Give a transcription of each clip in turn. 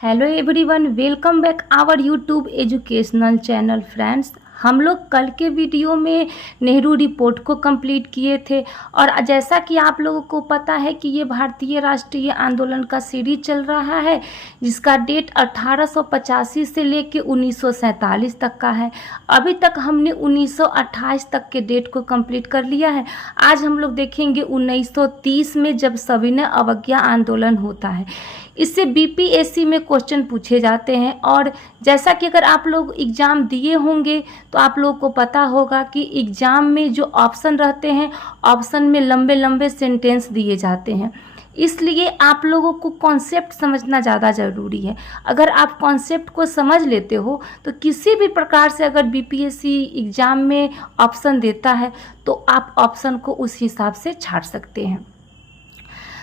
Hello everyone, welcome back our YouTube educational channel. Friends, हम लोग कल के वीडियो में नेहरू रिपोर्ट को कंप्लीट किए थे और जैसा कि आप लोगों को पता है कि ये भारतीय राष्ट्रीय आंदोलन का सीरीज चल रहा है जिसका डेट 1885 से लेके 1947 तक का है। अभी तक हमने 1928 तक के डेट को कंप्लीट कर लिया है। आज हम लोग देखेंगे 1930 में जब सविनय अवज्ञा आंदोलन होता है। इससे बीपीएससी में क्वेश्चन पूछे जाते हैं और जैसा कि अगर आप लोग एग्ज़ाम दिए होंगे तो आप लोगों को पता होगा कि एग्ज़ाम में जो ऑप्शन रहते हैं, ऑप्शन में लंबे लंबे सेंटेंस दिए जाते हैं। इसलिए आप लोगों को कॉन्सेप्ट समझना ज़्यादा ज़रूरी है। अगर आप कॉन्सेप्ट को समझ लेते हो तो किसी भी प्रकार से अगर बीपीएससी एग्ज़ाम में ऑप्शन देता है तो आप ऑप्शन को उस हिसाब से छाट सकते हैं।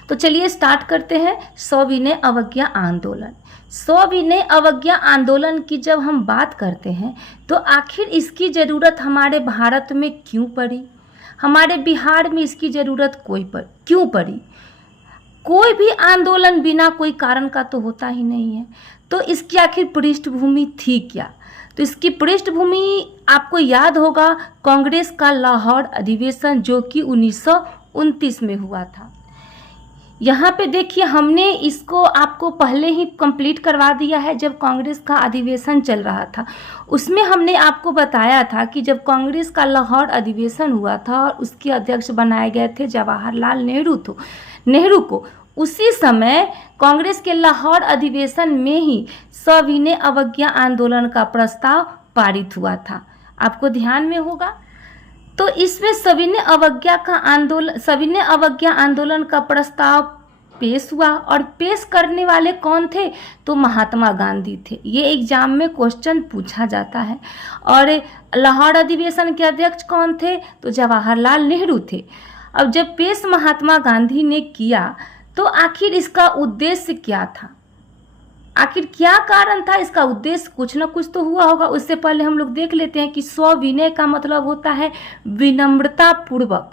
तो चलिए स्टार्ट करते हैं। सविनय अवज्ञा आंदोलन। सविनय अवज्ञा आंदोलन की जब हम बात करते हैं तो आखिर इसकी ज़रूरत हमारे भारत में क्यों पड़ी, हमारे बिहार में इसकी ज़रूरत क्यों पड़ी। कोई भी आंदोलन बिना कोई कारण का तो होता ही नहीं है। तो इसकी आखिर पृष्ठभूमि थी क्या? तो इसकी पृष्ठभूमि आपको याद होगा, कांग्रेस का लाहौर अधिवेशन जो कि 1929 में हुआ था। यहाँ पे देखिए, हमने इसको आपको पहले ही कंप्लीट करवा दिया है। जब कांग्रेस का अधिवेशन चल रहा था उसमें हमने आपको बताया था कि जब कांग्रेस का लाहौर अधिवेशन हुआ था और उसके अध्यक्ष बनाए गए थे जवाहरलाल नेहरू को, उसी समय कांग्रेस के लाहौर अधिवेशन में ही सविनय अवज्ञा आंदोलन का प्रस्ताव पारित हुआ था। आपको ध्यान में होगा। तो इसमें सविनय अवज्ञा आंदोलन का प्रस्ताव पेश हुआ और पेश करने वाले कौन थे? तो महात्मा गांधी थे। ये एग्जाम में क्वेश्चन पूछा जाता है। और लाहौर अधिवेशन के अध्यक्ष कौन थे? तो जवाहरलाल नेहरू थे। अब जब पेश महात्मा गांधी ने किया तो आखिर इसका उद्देश्य क्या था, आखिर क्या कारण था? इसका उद्देश्य कुछ ना कुछ तो हुआ होगा। उससे पहले हम लोग देख लेते हैं कि सविनय का मतलब होता है विनम्रता पूर्वक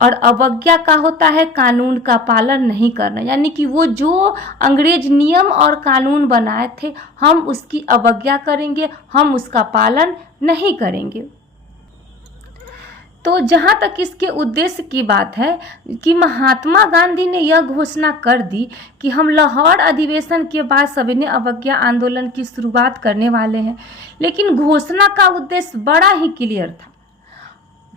और अवज्ञा का होता है कानून का पालन नहीं करना, यानी कि वो जो अंग्रेज नियम और कानून बनाए थे हम उसकी अवज्ञा करेंगे, हम उसका पालन नहीं करेंगे। तो जहाँ तक इसके उद्देश्य की बात है कि महात्मा गांधी ने यह घोषणा कर दी कि हम लाहौर अधिवेशन के बाद सविनय अवज्ञा आंदोलन की शुरुआत करने वाले हैं। लेकिन घोषणा का उद्देश्य बड़ा ही क्लियर था।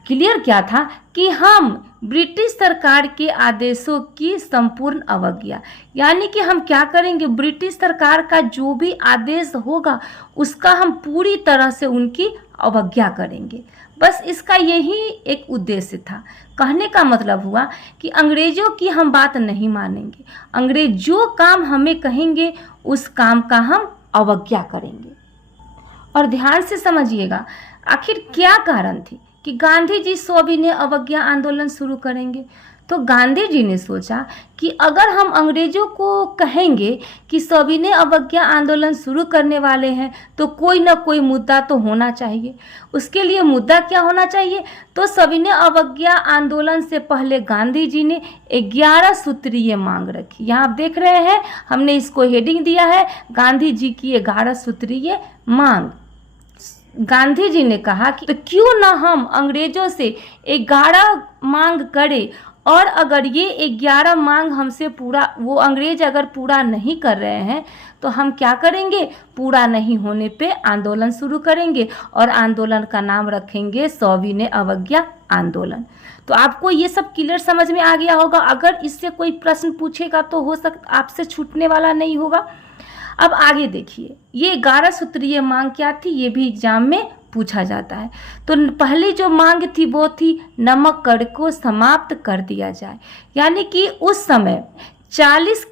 क्लियर क्या था कि हम ब्रिटिश सरकार के आदेशों की संपूर्ण अवज्ञा, यानी कि हम क्या करेंगे, ब्रिटिश सरकार का जो भी आदेश होगा उसका हम पूरी तरह से उनकी अवज्ञा करेंगे। बस इसका यही एक उद्देश्य था। कहने का मतलब हुआ कि अंग्रेजों की हम बात नहीं मानेंगे, अंग्रेज जो काम हमें कहेंगे उस काम का हम अवज्ञा करेंगे। और ध्यान से समझिएगा, आखिर क्या कारण थी कि गांधी जी सविनय अवज्ञा आंदोलन शुरू करेंगे। तो गांधी जी ने सोचा कि अगर हम अंग्रेजों को कहेंगे कि सविनय अवज्ञा आंदोलन शुरू करने वाले हैं तो कोई ना कोई मुद्दा तो होना चाहिए। उसके लिए मुद्दा क्या होना चाहिए? तो सविनय अवज्ञा आंदोलन से पहले गांधी जी ने 11 सूत्रीय मांग रखी। यहाँ आप देख रहे हैं, हमने इसको हेडिंग दिया है गांधी जी की 11 सूत्रीय मांग। गांधी जी ने कहा कि तो क्यों ना हम अंग्रेजों से 11 मांग करें और अगर ये 11 मांग हमसे वो अंग्रेज अगर पूरा नहीं कर रहे हैं तो हम क्या करेंगे, पूरा नहीं होने पे आंदोलन शुरू करेंगे और आंदोलन का नाम रखेंगे सविनय अवज्ञा आंदोलन। तो आपको ये सब क्लियर समझ में आ गया होगा। अगर इससे कोई प्रश्न पूछेगा तो हो सकता आपसे छूटने वाला नहीं होगा। अब आगे देखिए, ये 11 सूत्रीय मांग क्या थी, ये भी एग्जाम में पूछा जाता है। तो पहली जो मांग थी वो थी नमक कर को समाप्त कर दिया जाए, यानी कि उस समय 40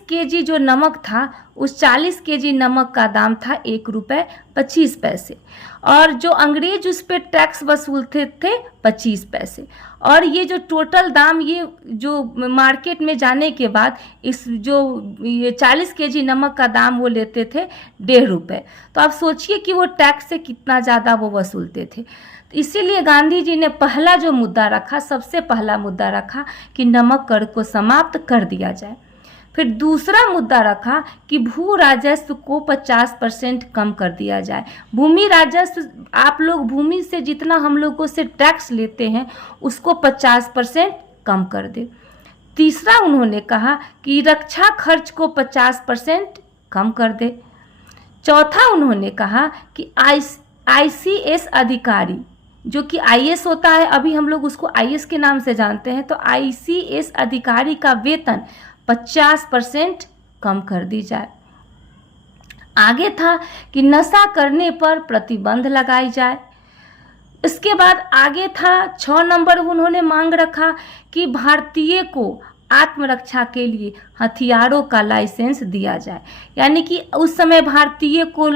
केजी जो नमक था, उस 40 केजी नमक का दाम था 1 रुपये 25 पैसे और जो अंग्रेज उस पर टैक्स वसूलते थे 25 पैसे। और ये जो टोटल दाम, ये जो मार्केट में जाने के बाद ये 40 केजी नमक का दाम वो लेते थे 1.5 रुपये। तो आप सोचिए कि वो टैक्स से कितना ज़्यादा वो वसूलते थे। इसीलिए गांधी जी ने पहला जो मुद्दा रखा, सबसे पहला मुद्दा रखा कि नमक कर को समाप्त कर दिया जाए। फिर दूसरा मुद्दा रखा कि भू राजस्व को 50% कम कर दिया जाए। भूमि राजस्व, आप लोग भूमि से जितना हम लोगों से टैक्स लेते हैं उसको 50% कम कर दे। तीसरा उन्होंने कहा कि रक्षा खर्च को 50% कम कर दे। चौथा उन्होंने कहा कि ICS अधिकारी, जो कि IS होता है, अभी हम लोग उसको IS के नाम से जानते हैं, तो ICS अधिकारी का वेतन 50% कम कर दी जाए। आगे था कि नशा करने पर प्रतिबंध लगाई जाए। इसके बाद आगे था 6 नंबर उन्होंने मांग रखा कि भारतीय को आत्मरक्षा के लिए हथियारों का लाइसेंस दिया जाए। यानी कि उस समय भारतीय को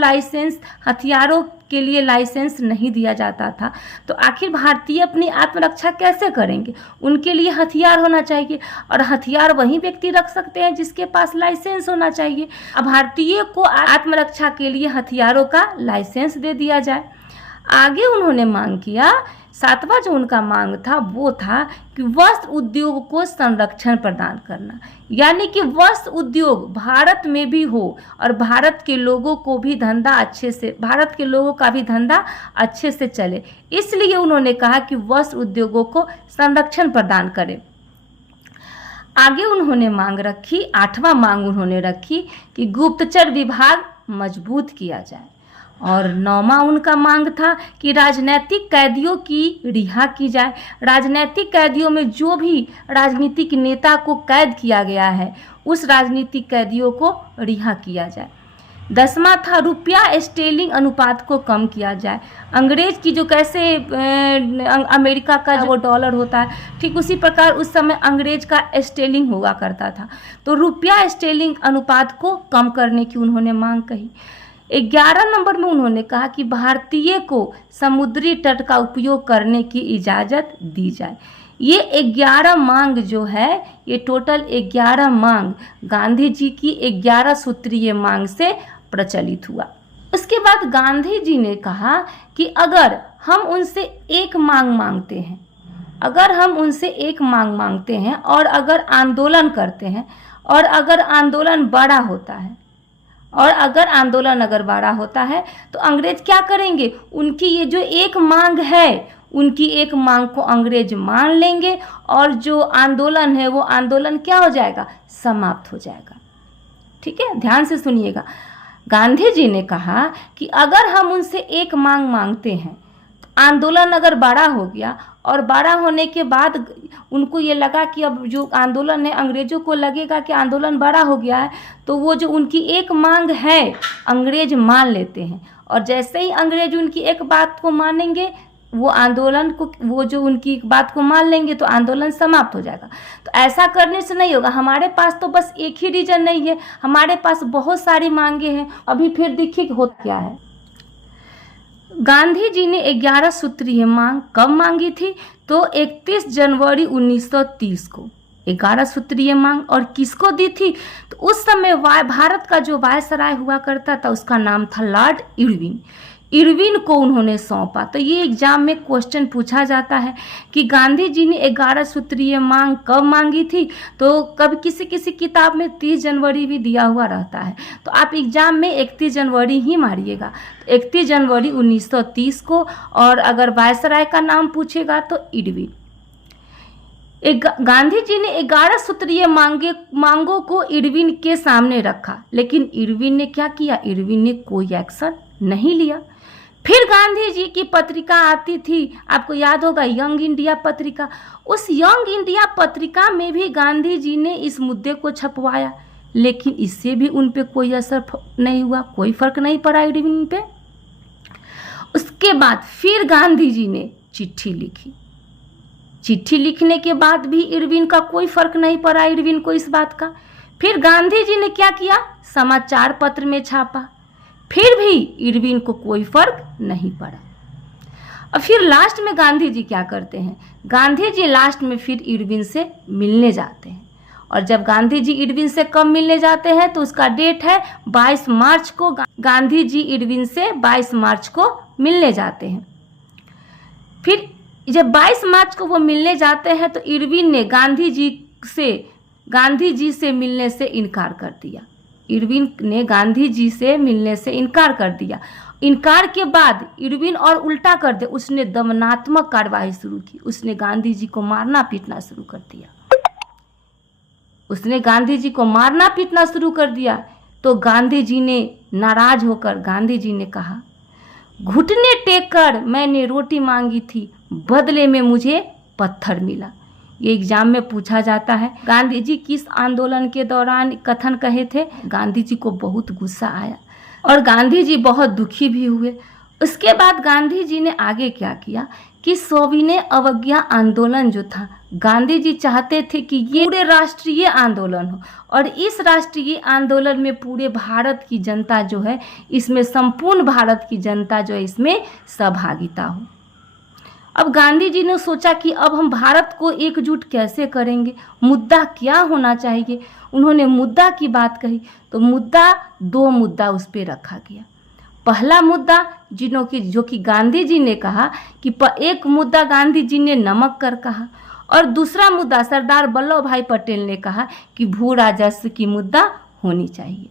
हथियारों के लिए लाइसेंस नहीं दिया जाता था, तो आखिर भारतीय अपनी आत्मरक्षा कैसे करेंगे? उनके लिए हथियार होना चाहिए, और हथियार वही व्यक्ति रख सकते हैं जिसके पास लाइसेंस होना चाहिए। अब भारतीय को आत्मरक्षा के लिए हथियारों का लाइसेंस दे दिया जाए। आगे उन्होंने मांग किया, 7वां जो उनका मांग था वो था कि वस्त्र उद्योग को संरक्षण प्रदान करना। यानी कि वस्त्र उद्योग भारत में भी हो और भारत के लोगों का भी धंधा अच्छे से चले, इसलिए उन्होंने कहा कि वस्त्र उद्योगों को संरक्षण प्रदान करें। आगे उन्होंने मांग रखी, 8वां मांग उन्होंने रखी कि गुप्तचर विभाग मजबूत किया जाए। और 9वां उनका मांग था कि राजनीतिक कैदियों की रिहा की जाए। राजनीतिक कैदियों में जो भी राजनीतिक नेता को कैद किया गया है उस राजनीतिक कैदियों को रिहा किया जाए। 10वां था रुपया स्टेलिंग अनुपात को कम किया जाए। अंग्रेज की जो कैसे अमेरिका का जो डॉलर होता है, ठीक उसी प्रकार उस समय अंग्रेज का स्टेलिंग हुआ करता था, तो रुपया स्टेलिंग अनुपात को कम करने की उन्होंने मांग कही। 11 नंबर में उन्होंने कहा कि भारतीय को समुद्री तट का उपयोग करने की इजाज़त दी जाए। ये 11 मांग जो है, ये टोटल 11 मांग गांधी जी की 11 सूत्रीय मांग से प्रचलित हुआ। उसके बाद गांधी जी ने कहा कि अगर हम उनसे एक मांग मांगते हैं और अगर आंदोलन करते हैं और अगर आंदोलन बड़ा होता है तो अंग्रेज क्या करेंगे? उनकी ये जो एक मांग है, उनकी एक मांग को अंग्रेज मान लेंगे और जो आंदोलन है वो आंदोलन क्या हो जाएगा? समाप्त हो जाएगा। ठीक है, ध्यान से सुनिएगा। गांधी जी ने कहा कि अगर हम उनसे एक मांग मांगते हैं, आंदोलन अगर बड़ा हो गया और बड़ा होने के बाद उनको ये लगा कि अब जो आंदोलन है, अंग्रेज़ों को लगेगा कि आंदोलन बड़ा हो गया है, तो वो जो उनकी एक मांग है अंग्रेज मान लेते हैं, और जैसे ही अंग्रेज उनकी एक बात को मानेंगे, वो जो उनकी बात को मान लेंगे तो आंदोलन समाप्त हो जाएगा। तो ऐसा करने से नहीं होगा। हमारे पास तो बस एक ही रीजन नहीं है, हमारे पास बहुत सारी मांगे हैं। अभी फिर देखिए होता क्या है। गांधी जी ने 11 सूत्रीय मांग कब मांगी थी? तो 31 जनवरी 1930 को 11 सूत्रीय मांग, और किसको दी थी? तो उस समय भारत का जो वायसराय हुआ करता था उसका नाम था लॉर्ड इरविन को उन्होंने सौंपा। तो ये एग्जाम में क्वेश्चन पूछा जाता है कि गांधी जी ने 11 सूत्रीय मांग कब मांगी थी? तो कब किसी किसी किताब में 30 जनवरी भी दिया हुआ रहता है, तो आप एग्जाम में 31 जनवरी ही मारिएगा। 31 जनवरी 1930 को, और अगर वायसराय का नाम पूछेगा तो इरविन। गांधी जी ने 11 सूत्रीय मांगों को इरविन के सामने रखा, लेकिन इरविन ने क्या किया? इरविन ने कोई एक्शन नहीं लिया। फिर गांधी जी की पत्रिका आती थी, आपको याद होगा, यंग इंडिया पत्रिका। उस यंग इंडिया पत्रिका में भी गांधी जी ने इस मुद्दे को छपवाया, लेकिन इससे भी उन पे कोई असर नहीं हुआ, कोई फर्क नहीं पड़ा इरविन पे। उसके बाद फिर गांधी जी ने चिट्ठी लिखी। चिट्ठी लिखने के बाद भी इरविन का कोई फर्क नहीं पड़ा इरविन को इस बात का। फिर गांधी जी ने क्या किया? समाचार पत्र में छापा, फिर भी इरविन को कोई फर्क नहीं पड़ा। और फिर लास्ट में गांधी जी क्या करते हैं? गांधी जी लास्ट में फिर इरविन से मिलने जाते हैं, और जब गांधी जी इरविन से कब मिलने जाते हैं तो उसका डेट है 22 मार्च को। गांधी जी इरविन से 22 मार्च को मिलने जाते हैं। फिर जब 22 मार्च को वो मिलने जाते हैं तो इरविन ने गांधी जी से गांधी जी से मिलने से इनकार कर दिया। इरविन ने गांधी जी से मिलने से इनकार कर दिया। इनकार के बाद इरविन और उल्टा कर दे, उसने दमनात्मक कार्रवाई शुरू की। उसने गांधी जी को मारना पीटना शुरू कर दिया। उसने गांधी जी को मारना पीटना शुरू कर दिया। तो गांधी जी ने नाराज होकर गांधी जी ने कहा, घुटने टेक कर मैंने रोटी मांगी थी, बदले में मुझे पत्थर मिला। ये एग्जाम में पूछा जाता है। गांधी जी किस आंदोलन के दौरान कथन कहे थे? गांधी जी को बहुत गुस्सा आया और गांधी जी बहुत दुखी भी हुए। उसके बाद गांधी जी ने आगे क्या किया कि सविनय अवज्ञा आंदोलन जो था, गांधी जी चाहते थे कि ये पूरे राष्ट्रीय आंदोलन हो और इस राष्ट्रीय आंदोलन में पूरे भारत की जनता जो है, इसमें संपूर्ण भारत की जनता जो है इसमें सहभागिता हो। अब गांधी जी ने सोचा कि अब हम भारत को एकजुट कैसे करेंगे, मुद्दा क्या होना चाहिए। उन्होंने मुद्दा की बात कही तो दो मुद्दा उस पर रखा गया। पहला मुद्दा जो कि गांधी जी ने कहा कि एक मुद्दा गांधी जी ने नमक कर कहा और दूसरा मुद्दा सरदार वल्लभ भाई पटेल ने कहा कि भू राजस्व की मुद्दा होनी चाहिए।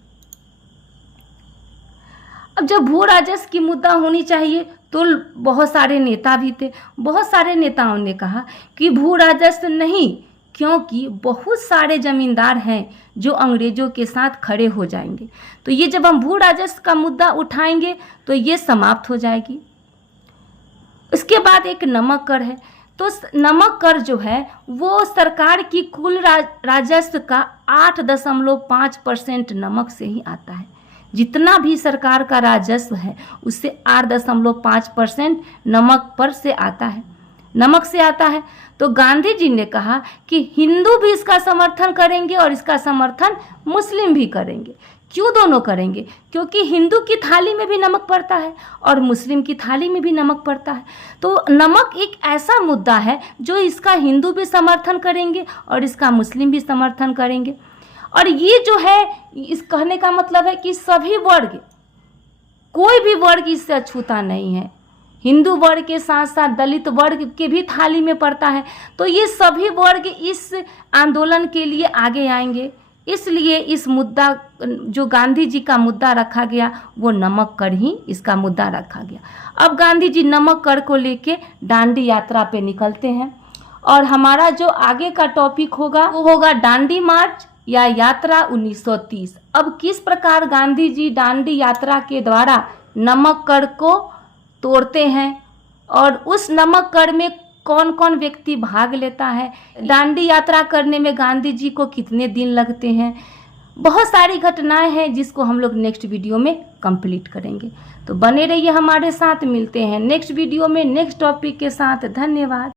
अब जब भू राजस्व की मुद्दा होनी चाहिए तो बहुत सारे नेता भी थे। बहुत सारे नेताओं ने कहा कि भू राजस्व नहीं, क्योंकि बहुत सारे जमींदार हैं जो अंग्रेजों के साथ खड़े हो जाएंगे। तो ये जब हम भू राजस्व का मुद्दा उठाएंगे तो ये समाप्त हो जाएगी। उसके बाद एक नमक कर है। तो नमक कर जो है वो सरकार की कुल राजस्व का 8.5% नमक से ही आता है। जितना भी सरकार का राजस्व है उससे 8.5% नमक पर से आता है, नमक से आता है। तो गांधी जी ने कहा कि हिंदू भी इसका समर्थन करेंगे और इसका समर्थन मुस्लिम भी करेंगे। क्यों दोनों करेंगे? क्योंकि हिंदू की थाली में भी नमक पड़ता है और मुस्लिम की थाली में भी नमक पड़ता है। तो नमक एक ऐसा मुद्दा है जो इसका हिंदू भी समर्थन करेंगे और इसका मुस्लिम भी समर्थन करेंगे। और ये जो है, इस कहने का मतलब है कि सभी वर्ग, कोई भी वर्ग इससे अछूता नहीं है। हिंदू वर्ग के साथ साथ दलित वर्ग के भी थाली में पड़ता है। तो ये सभी वर्ग इस आंदोलन के लिए आगे आएंगे। इसलिए इस मुद्दा जो गांधी जी का मुद्दा रखा गया वो नमक कर ही इसका मुद्दा रखा गया। अब गांधी जी नमक कर को लेके दांडी यात्रा पे निकलते हैं और हमारा जो आगे का टॉपिक होगा वो होगा दांडी मार्च या यात्रा 1930। अब किस प्रकार गांधी जी दांडी यात्रा के द्वारा नमक कर को तोड़ते हैं और उस नमक कर में कौन कौन व्यक्ति भाग लेता है, दांडी यात्रा करने में गांधी जी को कितने दिन लगते हैं, बहुत सारी घटनाएं हैं जिसको हम लोग नेक्स्ट वीडियो में कंप्लीट करेंगे। तो बने रहिए हमारे साथ, मिलते हैं नेक्स्ट वीडियो में नेक्स्ट टॉपिक के साथ। धन्यवाद।